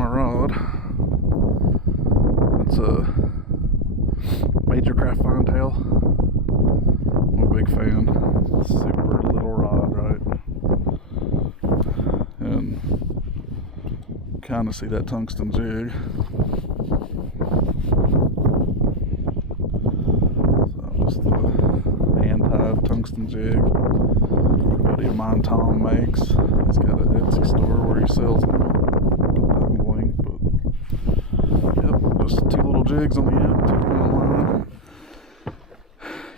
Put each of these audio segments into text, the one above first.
my rod. It's a Major Craft Fine Tail. I'm a big fan. Super little rod, right? And kind of see that tungsten jig. So just the hand-tied tungsten jig. A buddy of mine, Tom, makes. He's got an Etsy store where he sells them. I'll put that in the link. But yep, just 2 little jigs on the end, 2-pound line.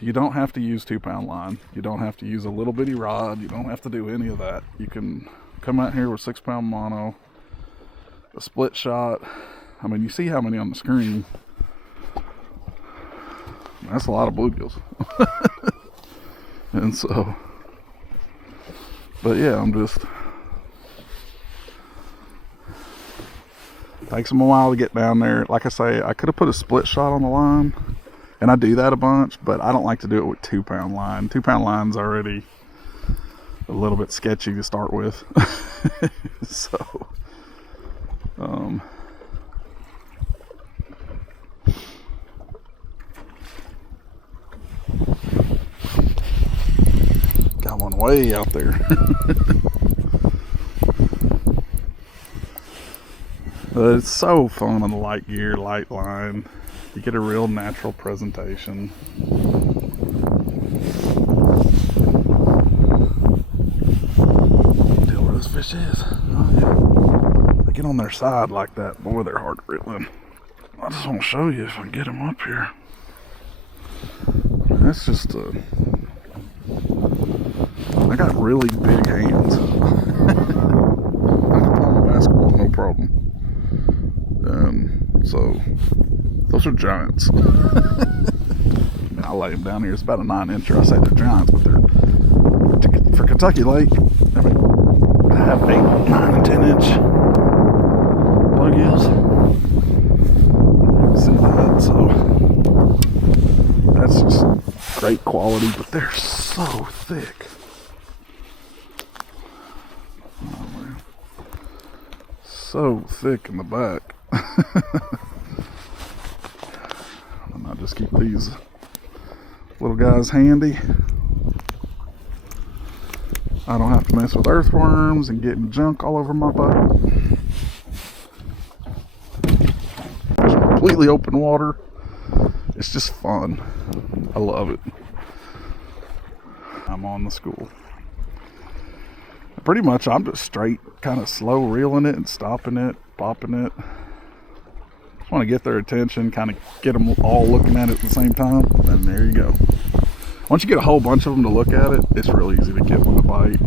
You don't have to use 2-pound line. You don't have to use a little bitty rod. You don't have to do any of that. You can come out here with 6-pound mono, a split shot. I mean, you see how many on the screen. That's a lot of bluegills. And so, but yeah, I'm just, takes them a while to get down there. Like I say, I could have put a split shot on the line, and I do that a bunch, but I don't like to do it with 2-pound line. 2-pound line's already a little bit sketchy to start with. So, got one way out there. But it's so fun on the light gear, light line. You get a real natural presentation. Tell where this fish is. Oh yeah. They get on their side like that. Boy, they're hard reeling. I just want to show you if I can get them up here. That's just I got really big hands. I can play my basketball, no problem. So those are giants. I lay them down here. It's about a 9-incher. I say they're giants, but they're for Kentucky Lake. I mean, I have 8, 9, and 10-inch bluegills. You can see that. So that's just great quality, but they're so thick. Oh, man. So thick in the back. And I just keep these little guys handy. I don't have to mess with earthworms and getting junk all over my boat. It's completely open water. It's just fun. I love it. I'm on the school. Pretty much I'm just straight kind of slow reeling it and stopping it, popping it. Just want to get their attention, kind of get them all looking at it at the same time, and there you go. Once you get a whole bunch of them to look at it, it's real easy to get one to bite.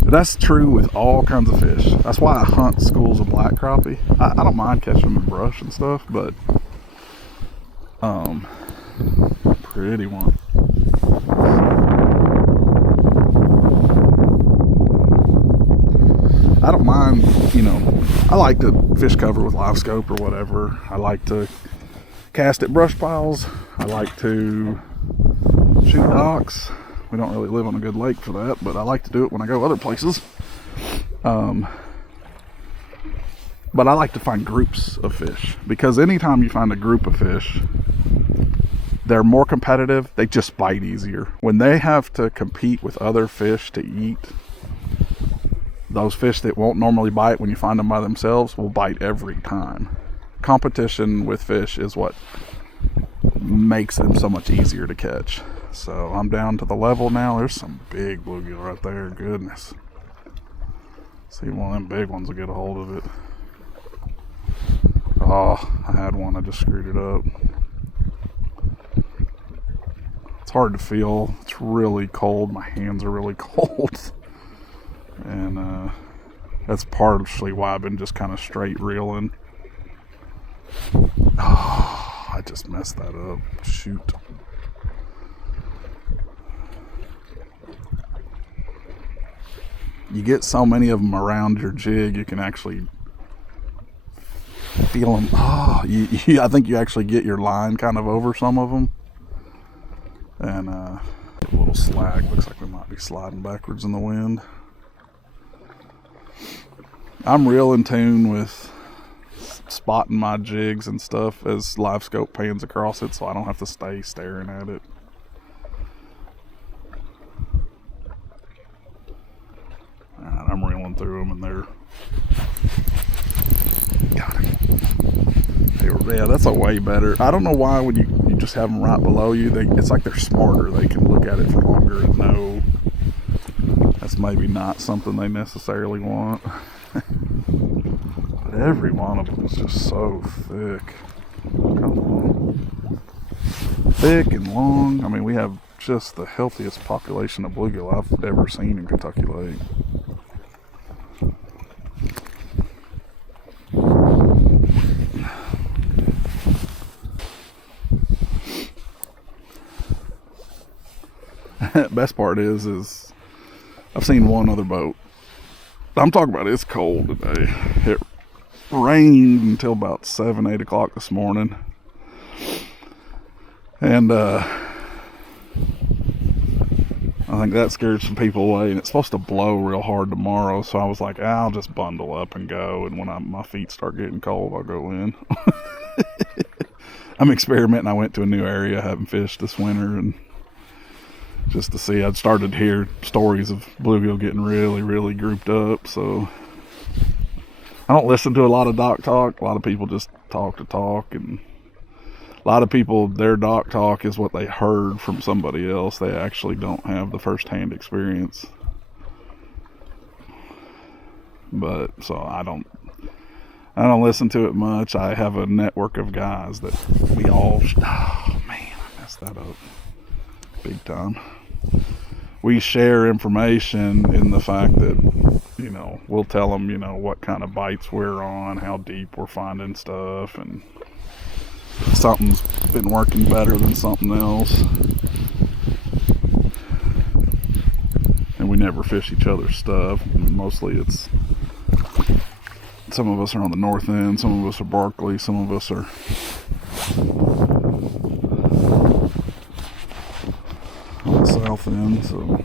But that's true with all kinds of fish. That's why I hunt schools of black crappie. I don't mind catching them in brush and stuff, but pretty one. I don't mind, you know, I like to fish cover with live scope or whatever. I like to cast at brush piles. I like to shoot docks. We don't really live on a good lake for that, but I like to do it when I go other places. But I like to find groups of fish, because anytime you find a group of fish, they're more competitive. They just bite easier. When they have to compete with other fish to eat, those fish that won't normally bite when you find them by themselves will bite every time. Competition with fish is what makes them so much easier to catch. So I'm down to the level now. There's some big bluegill right there. Goodness. See, one of them big ones will get a hold of it. Oh, I had one. I just screwed it up. It's hard to feel. It's really cold. My hands are really cold. And that's partially why I've been just kind of straight reeling. Oh, I just messed that up. Shoot. You get so many of them around your jig, you can actually feel them. Oh, I think you actually get your line kind of over some of them. And a little slag. Looks like we might be sliding backwards in the wind. I'm real in tune with spotting my jigs and stuff as live scope pans across it, so I don't have to stay staring at it. Alright, I'm reeling through them and they're got him. Yeah, that's a way better. I don't know why when you just have them right below you, it's like they're smarter. They can look at it for longer and know that's maybe not something they necessarily want. But every one of them is just so thick. Come on. Thick and long. I mean, we have just the healthiest population of bluegill I've ever seen in Kentucky Lake. Best part is I've seen one other boat. I'm talking about it's cold today. It rained until about 7-8 o'clock this morning, and I think that scared some people away, and it's supposed to blow real hard tomorrow, so I was like, I'll just bundle up and go, and when my feet start getting cold, I'll go in. I'm experimenting. I went to a new area I haven't fished this winter, and just to see, I'd started to hear stories of bluegill getting really grouped up, so I don't listen to a lot of dock talk. A lot of people just talk to talk, and a lot of people, their dock talk is what they heard from somebody else. They actually don't have the first-hand experience. But so I don't listen to it much. I have a network of guys that we all, oh man, I messed that up big time. We share information in the fact that, you know, we'll tell them, you know, what kind of bites we're on, how deep we're finding stuff, and something's been working better than something else. And we never fish each other's stuff. Mostly it's, some of us are on the north end, some of us are Barkley, some of us are on the south end. So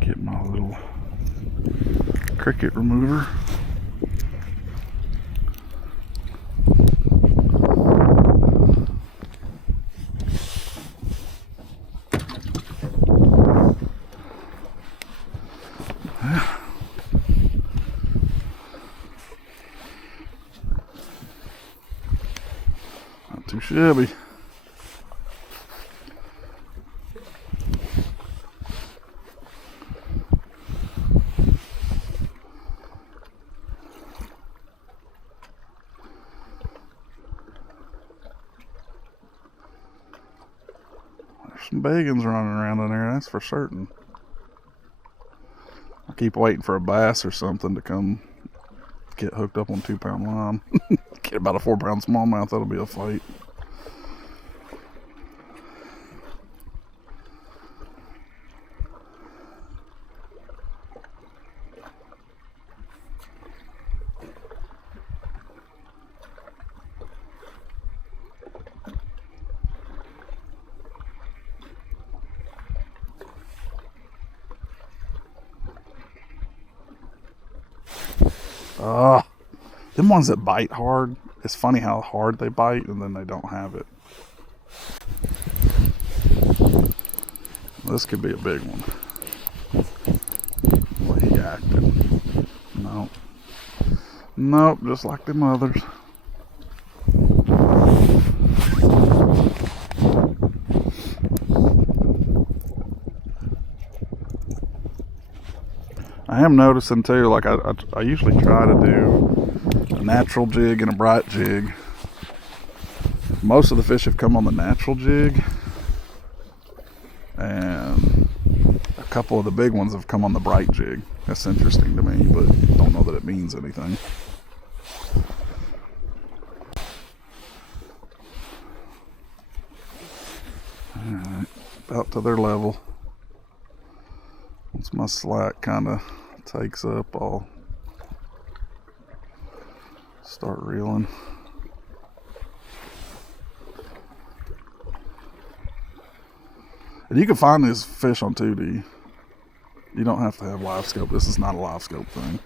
get my little cricket remover. Not too shabby. Some biggins running around in there, that's for certain. I keep waiting for a bass or something to come get hooked up on 2-pound line. Get about a 4-pound smallmouth, that'll be a fight. Them ones that bite hard, it's funny how hard they bite and then they don't have it. This could be a big one. Well, he acted. Nope, just like them others. I am noticing too, like I usually try to do a natural jig and a bright jig. Most of the fish have come on the natural jig, and a couple of the big ones have come on the bright jig. That's interesting to me, but don't know that it means anything. Alright, about to their level. Once my slack kind of takes up, I'll start reeling. And you can find these fish on 2D. You don't have to have live scope. This is not a live scope thing.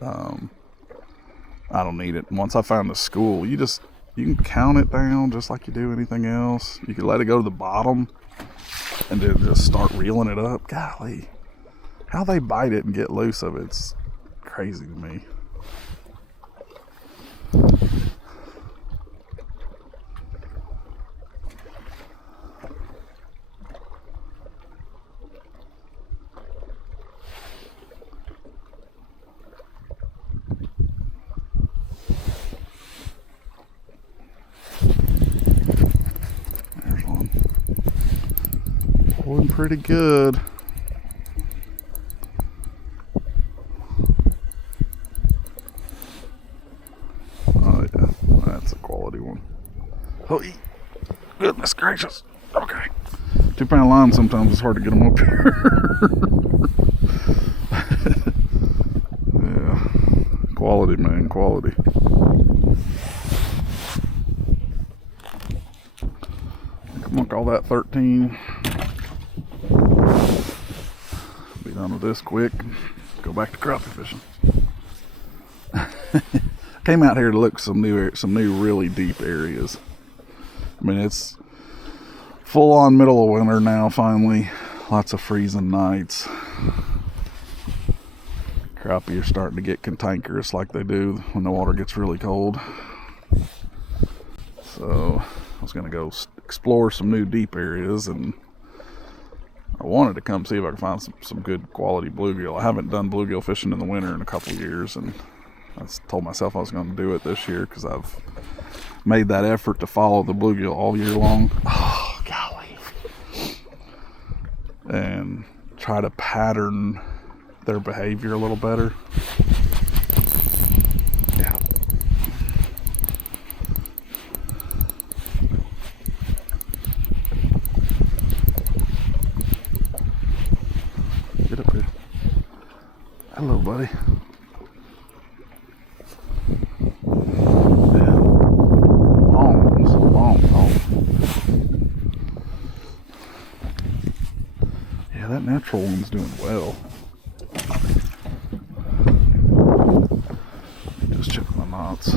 I don't need it. Once I found the school, you can count it down just like you do anything else. You can let it go to the bottom and then just start reeling it up. Golly, how they bite it and get loose of it's crazy to me. Pulling pretty good. Oh yeah, that's a quality one. Oh, goodness gracious. Okay. 2-pound line, sometimes it's hard to get them up here. Yeah. Quality, man, quality. Come on, call that 13. Be done with this quick. Go back to crappie fishing. Came out here to look some new really deep areas. I mean, it's full on middle of winter now. Finally, lots of freezing nights. Crappie are starting to get cantankerous like they do when the water gets really cold. So I was gonna go explore some new deep areas, and I wanted to come see if I could find some good quality bluegill. I haven't done bluegill fishing in the winter in a couple of years, and I told myself I was going to do it this year because I've made that effort to follow the bluegill all year long. Oh, golly. And try to pattern their behavior a little better. Yeah. Get up here. Hello, buddy. Yeah, that natural one's doing well. Just check my knots.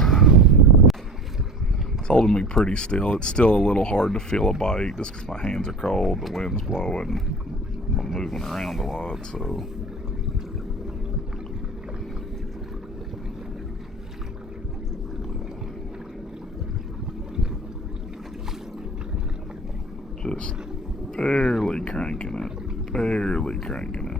It's holding me pretty still. It's still a little hard to feel a bite just because my hands are cold, the wind's blowing, I'm moving around a lot, so. Just barely cranking it, barely cranking it.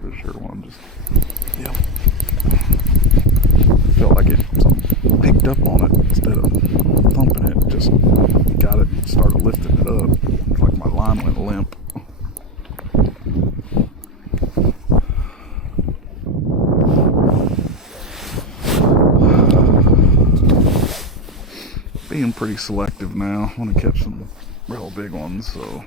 For sure one just, yep. Felt like something picked up on it instead of thumping it, just got it and started lifting it up. It's like my line went limp. Being pretty selective now. I want to catch some real big ones, so.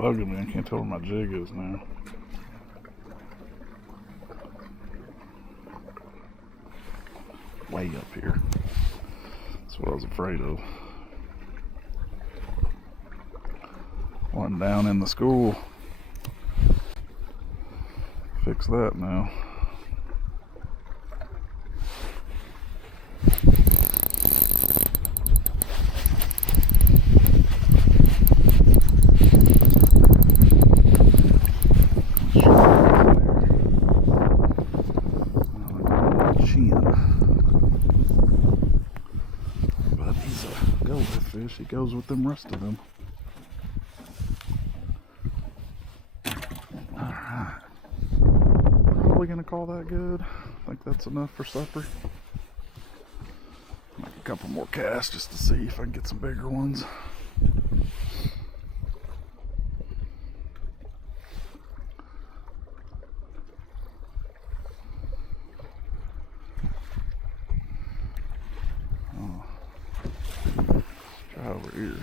bugging me. I can't tell where my jig is now. Way up here. That's what I was afraid of. One down in the school. Fix that now. But he's a go-with fish. He goes with them rest of them. Alright. Probably gonna call that good. I think that's enough for supper. Make a couple more casts just to see if I can get some bigger ones. Over here.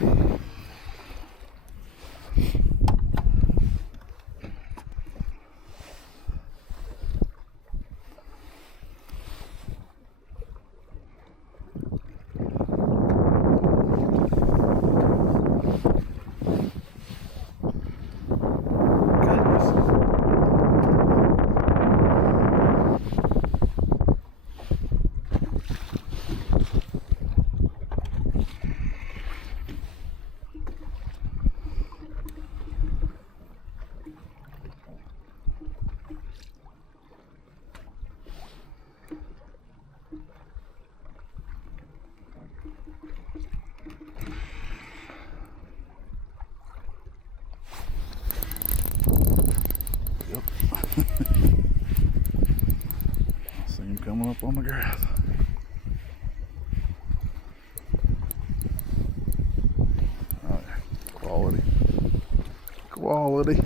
See him coming up on the grass. All right. Quality.